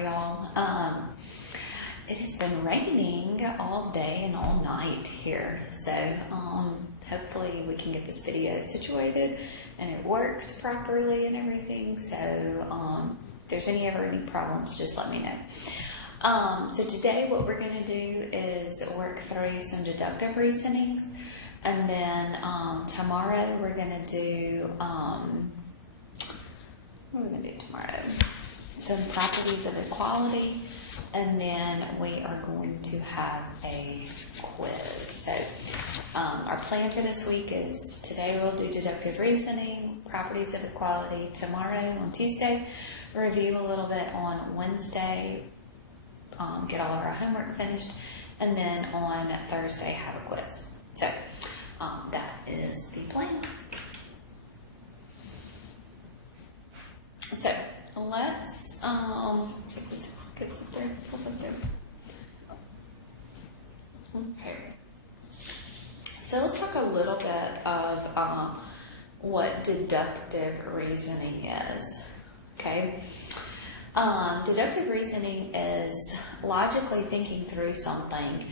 are y'all? It has been raining all day and all night here, so hopefully we can get this video situated and it works properly and everything. So if there's ever any problems, just let me know. So today what we're going to do is work through some deductive reasonings, and then tomorrow we're going to do, what are we going to do tomorrow? Some properties of equality, and then we are going to have a quiz. So our plan for this week is today we'll do deductive reasoning, properties of equality. Tomorrow on Tuesday, review a little bit on Wednesday, get all of our homework finished, and then on Thursday have a quiz. So that is the plan. So let's see if this gets up there. What's up there? Okay. So let's talk a little bit of what deductive reasoning is. Okay. Deductive reasoning is logically thinking through something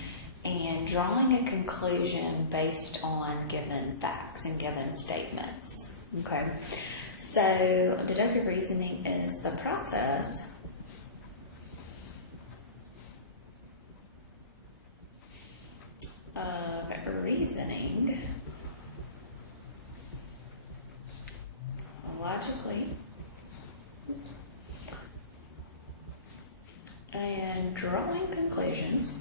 and drawing a conclusion based on given facts and given statements. Okay. So deductive reasoning is the process of reasoning logically and drawing conclusions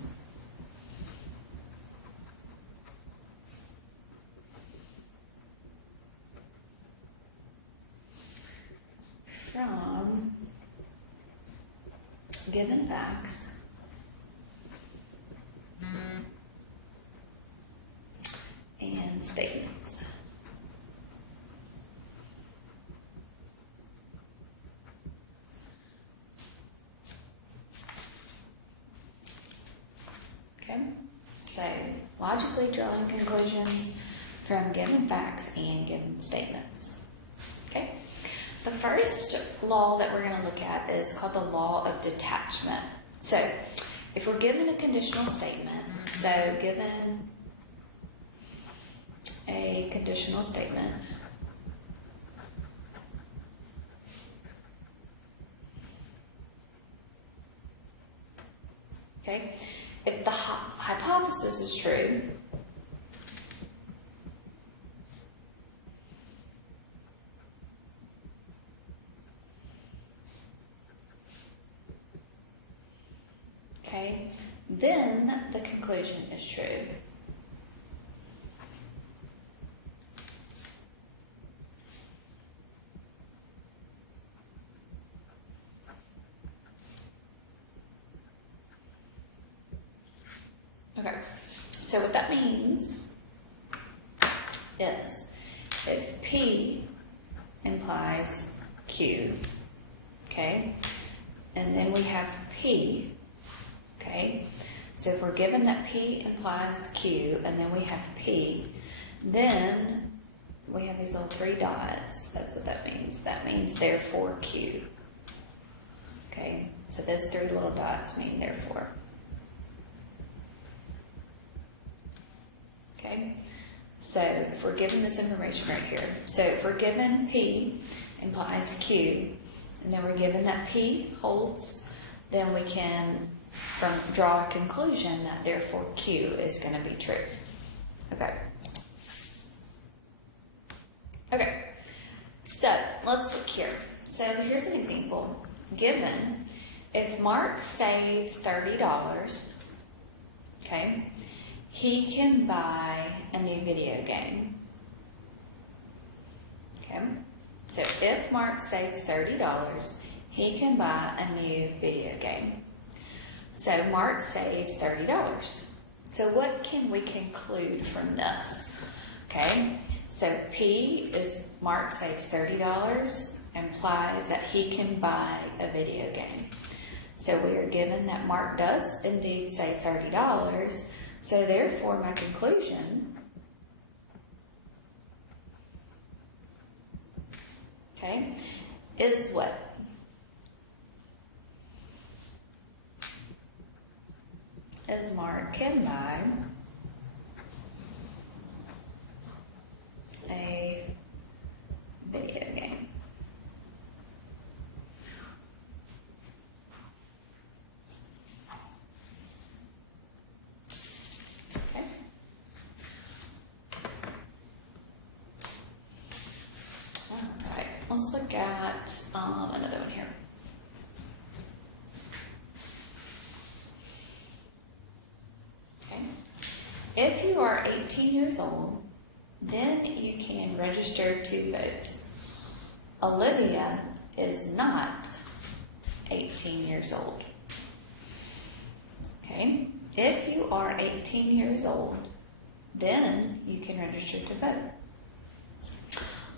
from given facts and statements. Okay, so logically drawing conclusions from given facts and given statements. Okay. The first law that we're going to look at is called the Law of Detachment. So, if we're given a conditional statement, so given a conditional statement, okay, if the hypothesis is true, okay, then the conclusion is true. Okay, so what that means is if P implies Q, okay, and then we have P, okay, so if we're given that P implies Q and then we have P, then we have these little three dots. That's what that means. That means therefore Q. Okay, so those three little dots mean therefore. Okay, so if we're given this information right here, so if we're given P implies Q, and then we're given that P holds, then we can draw a conclusion that therefore Q is going to be true. Okay. Okay, so let's look here. So here's an example. Given if Mark saves $30, okay, he can buy a new video game. Okay, so if Mark saves $30, he can buy a new video game. So Mark saves $30. So what can we conclude from this? Okay, so P is Mark saves $30 implies that he can buy a video game. So we are given that Mark does indeed save $30. So therefore my conclusion, okay, is what? is Mark can buy a video game? Okay. All right, let's look at another one here. Okay. If you are 18 years old, then you can register to vote. Olivia is not 18 years old. Okay? If you are 18 years old, then you can register to vote.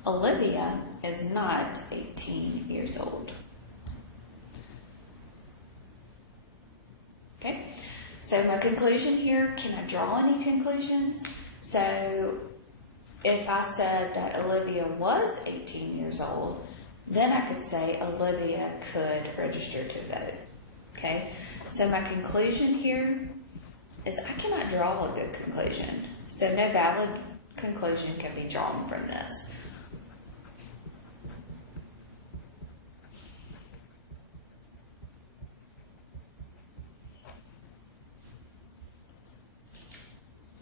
Olivia is not 18 years old. Okay? So my conclusion here, can I draw any conclusions? So if I said that Olivia was 18 years old, then I could say Olivia could register to vote. Okay? So my conclusion here is I cannot draw a good conclusion. So no valid conclusion can be drawn from this.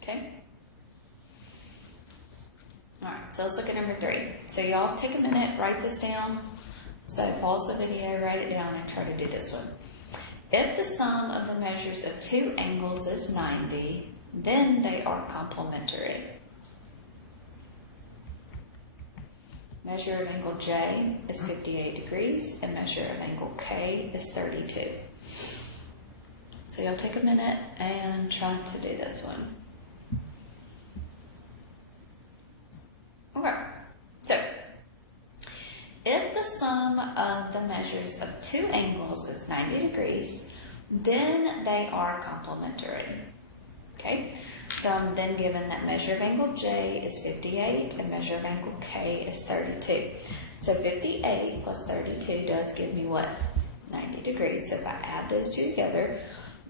Okay? Alright, so let's look at number 3. So y'all take a minute, write this down. So pause the video, write it down, and try to do this one. If the sum of the measures of two angles is 90, then they are complementary. Measure of angle J is 58 degrees, and measure of angle K is 32. So y'all take a minute and try to do this one. Okay, so if the sum of the measures of two angles is 90 degrees, then they are complementary. Okay, so I'm then given that measure of angle J is 58 and measure of angle K is 32. So 58 plus 32 does give me what? 90 degrees. So if I add those two together,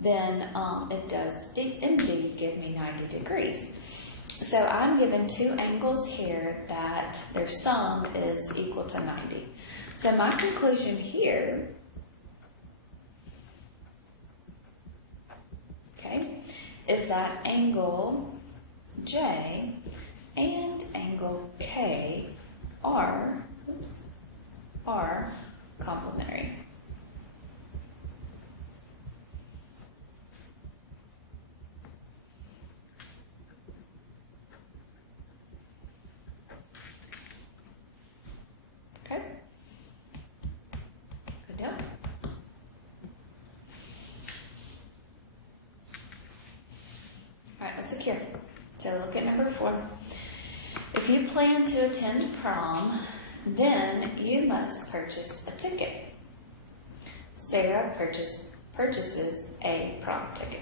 then it does indeed give me 90 degrees. So I'm given two angles here that their sum is equal to 90. So my conclusion here, okay, is that angle J and angle K are complementary. Okay? Good deal. Alright, let's look here. So look at number 4. If you plan to attend prom, then you must purchase a ticket. Sarah purchases a prom ticket.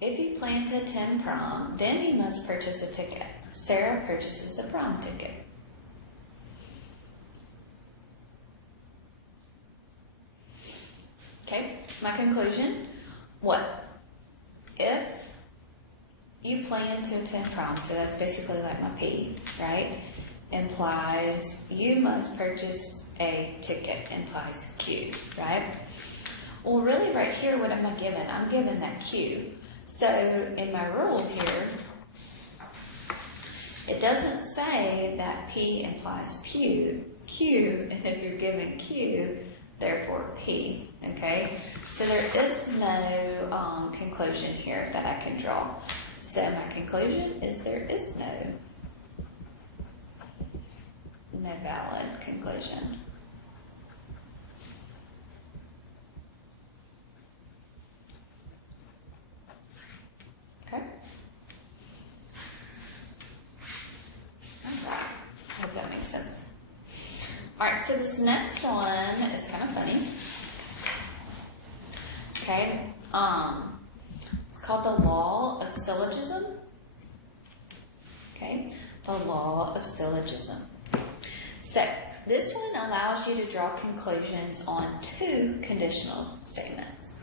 If you plan to attend prom, then you must purchase a ticket. Sarah purchases a prom ticket. Okay, my conclusion, what? If you plan to attend prom, so that's basically like my P, right? Implies you must purchase a ticket, implies Q, right? Well, really right here, what am I given? I'm given that Q. So in my rule here, it doesn't say that P implies Q, and if you're given Q, therefore P, okay? So there is no conclusion here that I can draw. So my conclusion is there is no valid conclusion. Okay? Alright, I hope that makes sense. Alright, so this next one is kind of funny. Okay, it's called the Law of Syllogism. Okay, the Law of Syllogism. So, this one allows you to draw conclusions on two conditional statements.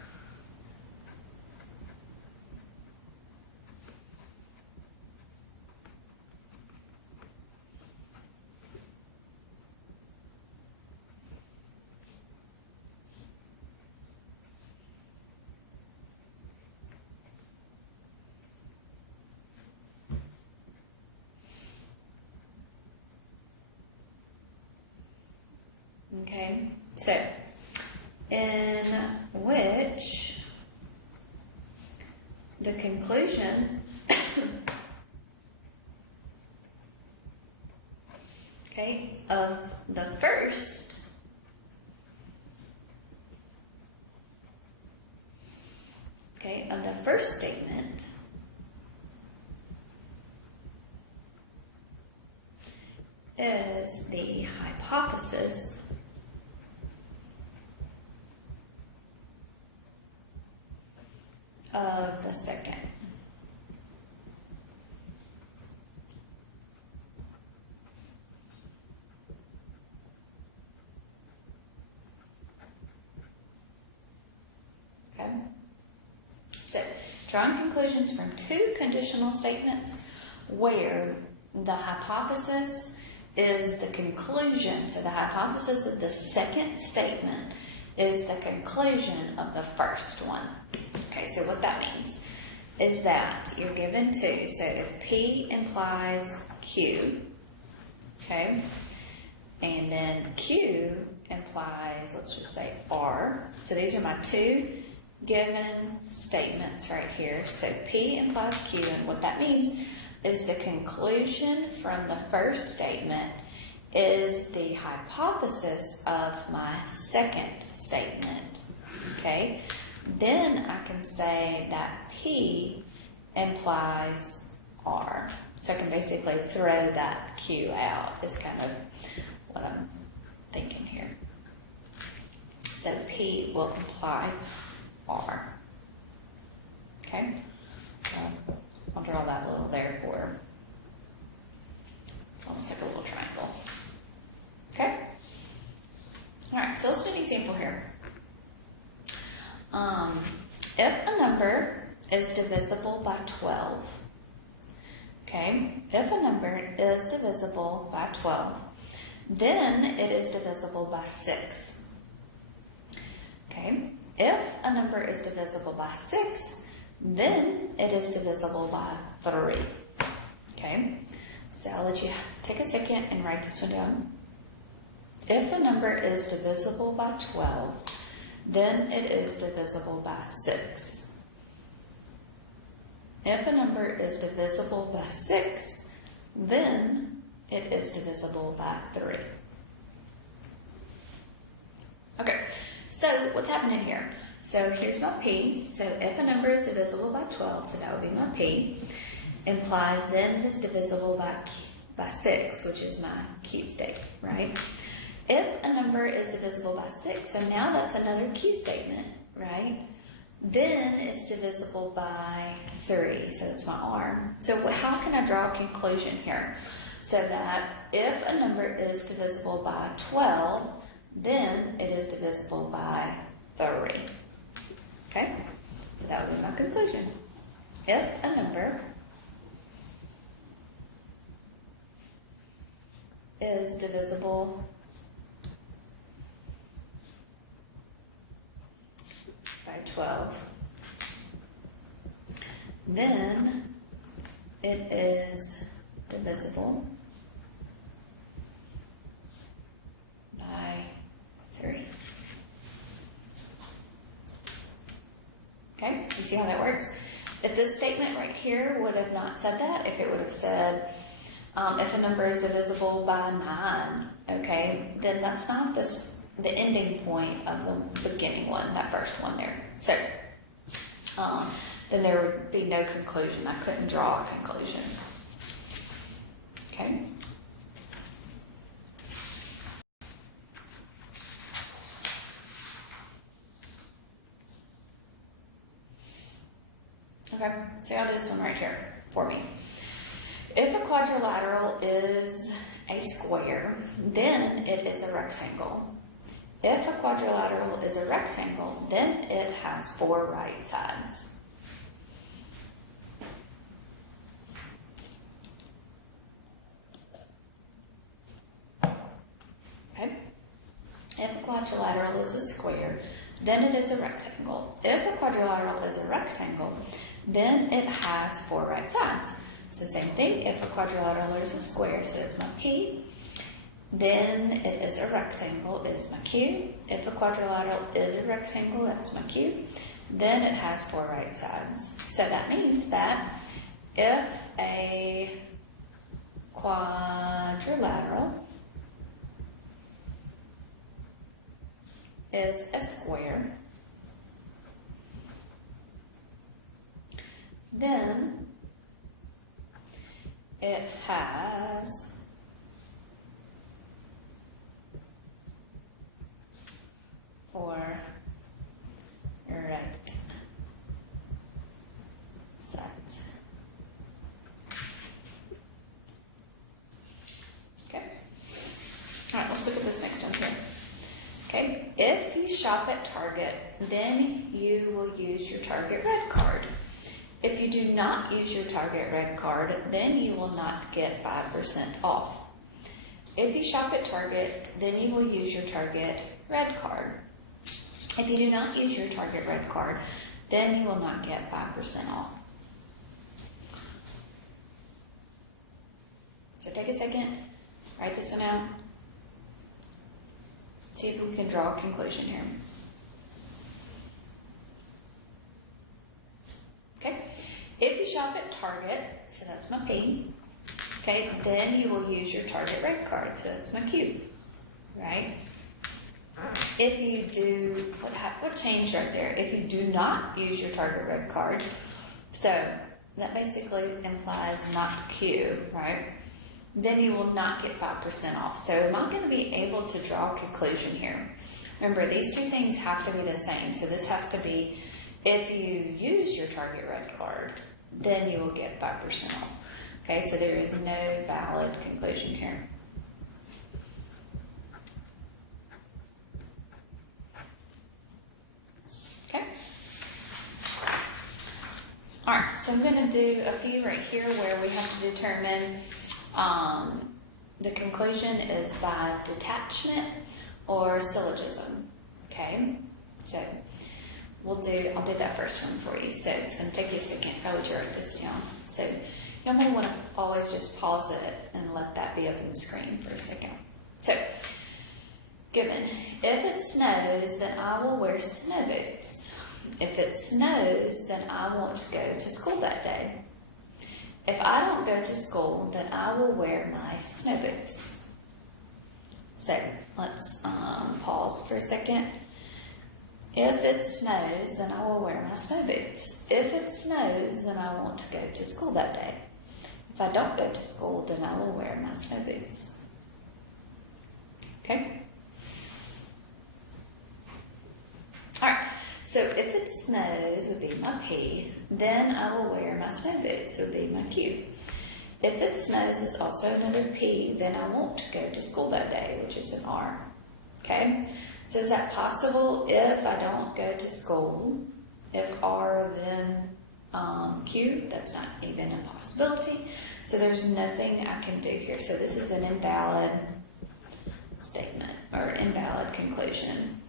Okay, so in which the conclusion okay, of the first statement is the hypothesis of the second. Okay? So, drawing conclusions from two conditional statements where the hypothesis is the conclusion. So the hypothesis of the second statement is the conclusion of the first one. Okay, so what that means is that you're given two. So if P implies Q, okay, and then Q implies, let's just say R. So these are my two given statements right here. So P implies Q, and what that means is the conclusion from the first statement is the hypothesis of my second statement. Okay? Then I can say that P implies R. So I can basically throw that Q out is kind of what I'm thinking here. So P will imply R. Okay? I'll draw that little there for, it's almost like a little triangle. Okay? Alright, so let's do an example here. If a number is divisible by 12, okay, if a number is divisible by 12, then it is divisible by 6. Okay, if a number is divisible by 6, then it is divisible by 3. Okay, so I'll let you take a second and write this one down. If a number is divisible by 12, then it is divisible by 6. If a number is divisible by 6, then it is divisible by 3. Okay, so what's happening here? So here's my P. So if a number is divisible by 12, so that would be my P, implies then it is divisible by 6, which is my Q state, right? If a number is divisible by 6, so now that's another Q statement, right? Then it's divisible by 3, so it's my R. So how can I draw a conclusion here? So that if a number is divisible by 12, then it is divisible by 3. Okay? So that would be my conclusion. If a number is divisible by 12, then it is divisible by 3. Okay, you see how that works? If this statement right here would have not said that, if it would have said, if a number is divisible by 9, okay, then that's not the ending point of the beginning one, that first one there. So, then there would be no conclusion. I couldn't draw a conclusion. Okay? Okay, so I'll do this one right here for me. If a quadrilateral is a square, then it is a rectangle. If a quadrilateral is a rectangle, then it has 4 right sides. Okay? If a quadrilateral is a square, then it is a rectangle. If a quadrilateral is a rectangle, then it has 4 right sides. It's the same thing. If a quadrilateral is a square, so it's my P, then it is a rectangle, is my Q. If a quadrilateral is a rectangle, that's my Q. Then it has 4 right sides. So that means that if a quadrilateral is a square, then it has 4 right sides. Okay. All right, let's look at this next one here. Okay, if you shop at Target, then you will use your Target Red Card. If you do not use your Target Red Card, then you will not get 5% off. If you shop at Target, then you will use your Target Red Card. If you do not use your Target Red Card, then you will not get 5% off. So take a second, write this one out. See if we can draw a conclusion here. Okay, if you shop at Target, so that's my P, okay, then you will use your Target Red Card, so that's my Q, right? If you do, what changed right there? If you do not use your Target Red Card, so that basically implies not Q, right? Then you will not get 5% off. So am I going to be able to draw a conclusion here? Remember, these two things have to be the same. So this has to be, if you use your Target Red Card, then you will get 5% off. Okay, so there is no valid conclusion here. Okay. All right, so I'm going to do a few right here where we have to determine the conclusion is by detachment or syllogism. Okay, so I'll do that first one for you. So it's going to take you a second probably to write this down. So y'all may want to always just pause it and let that be up on the screen for a second. So, given, if it snows, then I will wear snow boots. If it snows, then I won't go to school that day. If I don't go to school, then I will wear my snow boots. So let's pause for a second. If it snows, then I will wear my snow boots. If it snows, then I won't go to school that day. If I don't go to school, then I will wear my snow boots. Okay? All right. So if it snows would be my P, then I will wear my snow boots would be my Q. If it snows is also another P, then I won't go to school that day, which is an R. Okay? So is that possible if I don't go to school? If R, then Q? That's not even a possibility. So there's nothing I can do here. So this is an invalid statement or invalid conclusion.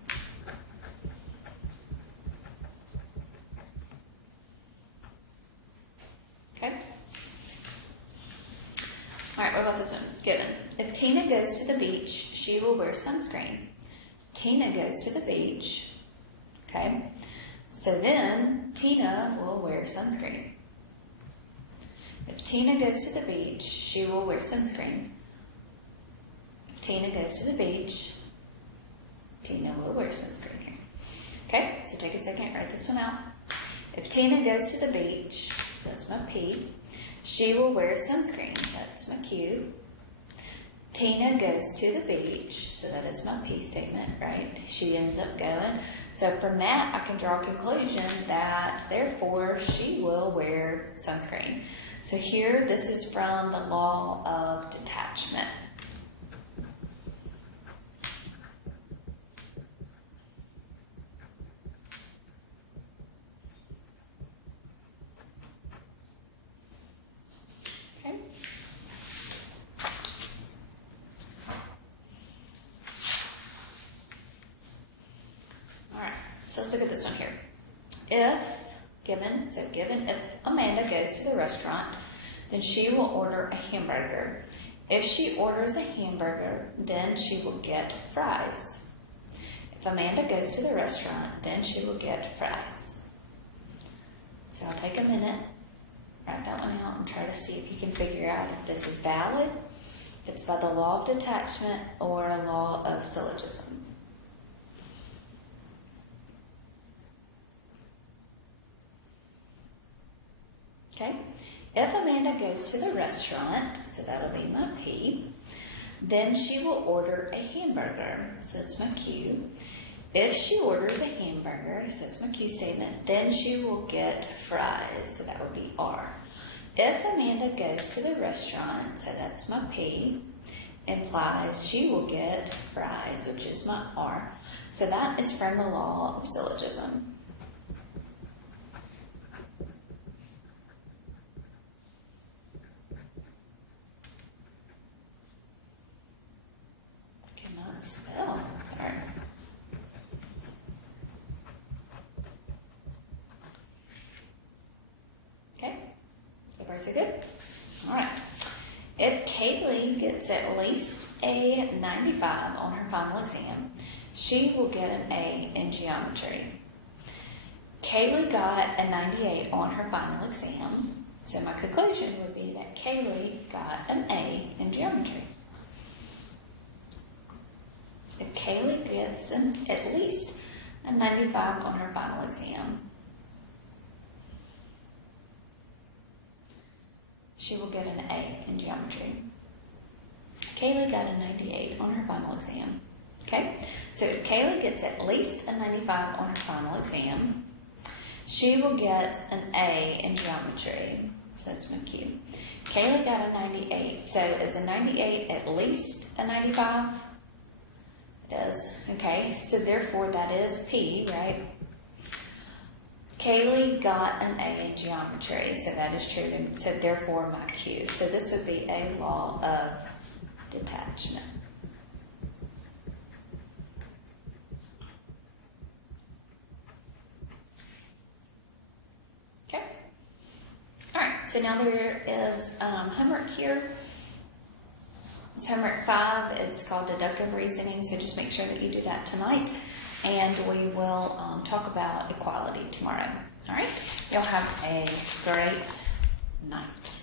Okay? All right, what about this one? Given. If Tina goes to the beach, she will wear sunscreen. Tina goes to the beach. Okay? So then, Tina will wear sunscreen. If Tina goes to the beach, she will wear sunscreen. If Tina goes to the beach, Tina will wear sunscreen here. Okay? So take a second, write this one out. If Tina goes to the beach, so that's my P. She will wear sunscreen. That's my Q. Tina goes to the beach. So that is my P statement, right? She ends up going. So from that, I can draw a conclusion that, therefore, she will wear sunscreen. So here, this is from the Law of Detachment. So let's look at this one here. If Amanda goes to the restaurant, then she will order a hamburger. If she orders a hamburger, then she will get fries. If Amanda goes to the restaurant, then she will get fries. So I'll take a minute, write that one out, and try to see if you can figure out if this is valid, if it's by the law of detachment or a law of syllogism. Okay, if Amanda goes to the restaurant, so that'll be my P, then she will order a hamburger, so that's my Q. If she orders a hamburger, so that's my Q statement, then she will get fries, so that would be R. If Amanda goes to the restaurant, so that's my P, implies she will get fries, which is my R. So that is from the law of syllogism. Cannot spell, sorry. Okay, so far so good? All right. If Kaylee gets at least a 95 on her final exam, she will get an A in geometry. Kaylee got a 98 on her final exam, so my conclusion would be that Kaylee got an A in geometry. If Kaylee gets at least a 95 on her final exam, she will get an A in geometry. Kaylee got a 98 on her final exam. Okay, so if Kaylee gets at least a 95 on her final exam, she will get an A in geometry. So that's my Q. Kaylee got a 98. So is a 98 at least a 95? It is. Okay, so therefore that is P, right? Kaylee got an A in geometry, so that is true. So therefore my Q. So this would be a law of detachment. Okay. All right. So now there is homework here. It's homework 5. It's called Deductive Reasoning. So just make sure that you do that tonight. And we will talk about equality tomorrow. All right? You'll have a great night.